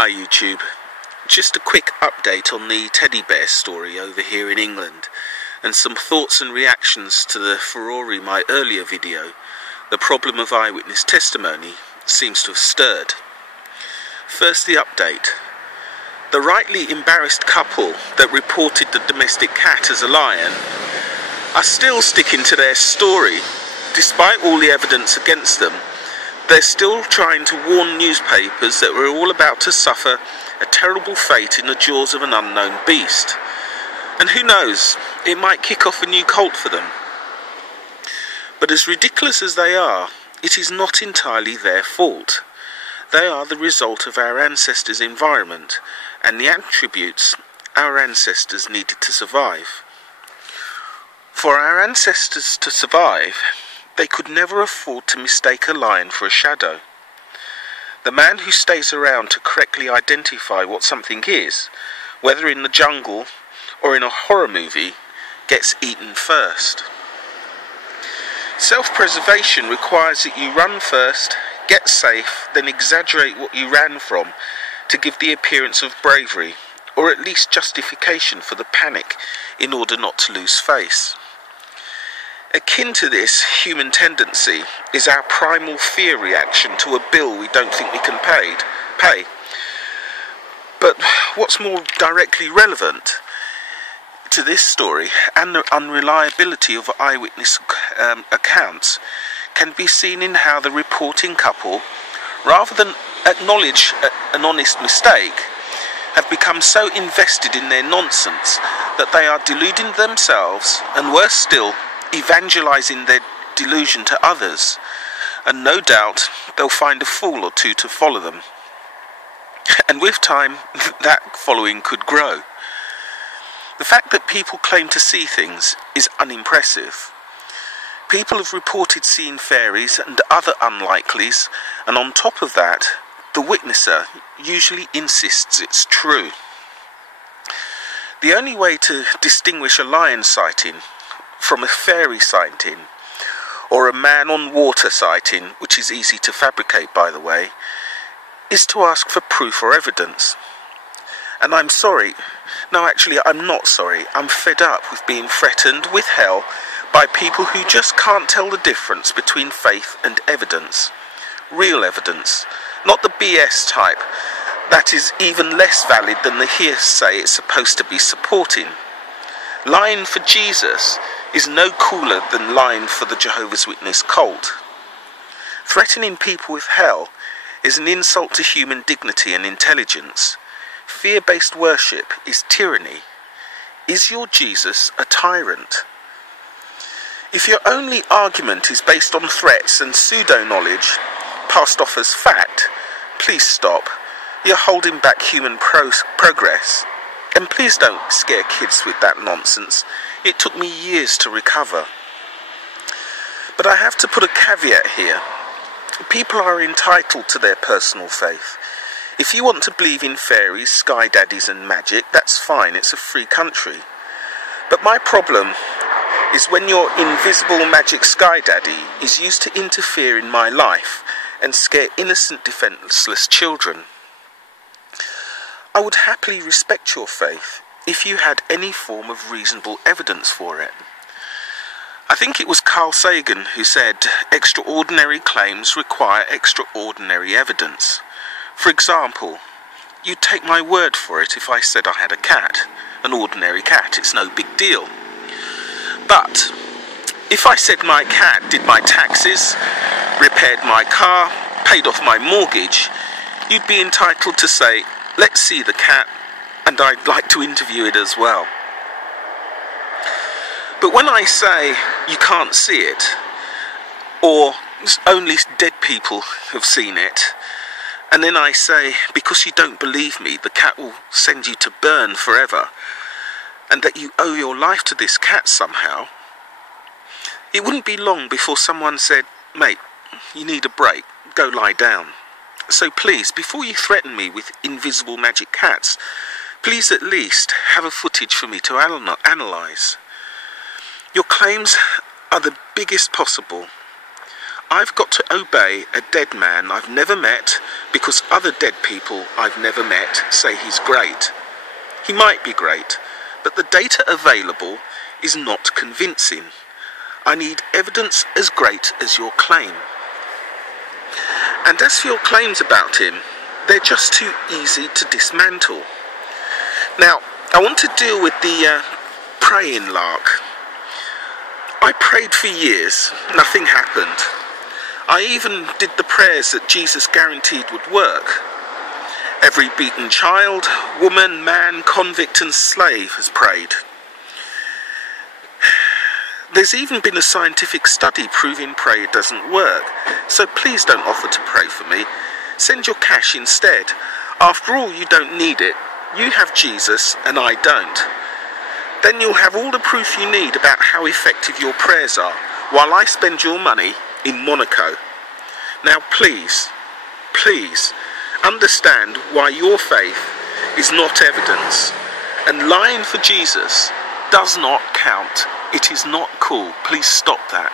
Hi YouTube, just a quick update on the teddy bear story over here in England and some thoughts and reactions to the furore in my earlier video. The problem of eyewitness testimony seems to have stirred. First, the update. The rightly embarrassed couple that reported the domestic cat as a lion are still sticking to their story. Despite all the evidence against them, they're still trying to warn newspapers that we're all about to suffer a terrible fate in the jaws of an unknown beast. And who knows, it might kick off a new cult for them. But as ridiculous as they are, it is not entirely their fault. They are the result of our ancestors' environment and the attributes our ancestors needed to survive. For our ancestors to survive, they could never afford to mistake a lion for a shadow. The man who stays around to correctly identify what something is, whether in the jungle or in a horror movie, gets eaten first. Self-preservation requires that you run first, get safe, then exaggerate what you ran from to give the appearance of bravery, or at least justification for the panic in order not to lose face. Akin to this human tendency is our primal fear reaction to a bill we don't think we can pay. But what's more directly relevant to this story and the unreliability of eyewitness accounts can be seen in how the reporting couple, rather than acknowledge an honest mistake, have become so invested in their nonsense that they are deluding themselves and, worse still, evangelising their delusion to others, and no doubt they'll find a fool or two to follow them. And with time, that following could grow. The fact that people claim to see things is unimpressive. People have reported seeing fairies and other unlikelies, and on top of that, the witnesser usually insists it's true. The only way to distinguish a lion sighting from a fairy sighting, or a man on water sighting, which is easy to fabricate by the way, is to ask for proof or evidence. And I'm sorry, no actually I'm not sorry, I'm fed up with being threatened with hell by people who just can't tell the difference between faith and evidence. Real evidence, not the BS type that is even less valid than the hearsay it's supposed to be supporting. Lying for Jesus is no cooler than lying for the Jehovah's Witness cult. Threatening people with hell is an insult to human dignity and intelligence. Fear-based worship is tyranny. Is your Jesus a tyrant? If your only argument is based on threats and pseudo-knowledge passed off as fact, please stop. You're holding back human progress. And please don't scare kids with that nonsense. It took me years to recover. But I have to put a caveat here. People are entitled to their personal faith. If you want to believe in fairies, sky daddies and magic, that's fine, it's a free country. But my problem is when your invisible magic sky daddy is used to interfere in my life and scare innocent defenceless children. I would happily respect your faith if you had any form of reasonable evidence for it. I think it was Carl Sagan who said, extraordinary claims require extraordinary evidence. For example, you'd take my word for it if I said I had a cat, an ordinary cat, it's no big deal. But if I said my cat did my taxes, repaired my car, paid off my mortgage, you'd be entitled to say, let's see the cat, and I'd like to interview it as well. But when I say you can't see it, or only dead people have seen it, and then I say, because you don't believe me, the cat will send you to burn forever, and that you owe your life to this cat somehow, it wouldn't be long before someone said, mate, you need a break, go lie down. So please, before you threaten me with invisible magic cats, please at least have a footage for me to analyse. Your claims are the biggest possible. I've got to obey a dead man I've never met because other dead people I've never met say he's great. He might be great, but the data available is not convincing. I need evidence as great as your claim. And as for your claims about him, they're just too easy to dismantle. Now, I want to deal with the praying lark. I prayed for years, nothing happened. I even did the prayers that Jesus guaranteed would work. Every beaten child, woman, man, convict and slave has prayed. There's even been a scientific study proving prayer doesn't work, so please don't offer to pray for me. Send your cash instead. After all, you don't need it. You have Jesus and I don't. Then you'll have all the proof you need about how effective your prayers are, while I spend your money in Monaco. Now please, understand why your faith is not evidence, and lying for Jesus does not count. It is not cool. Please stop that.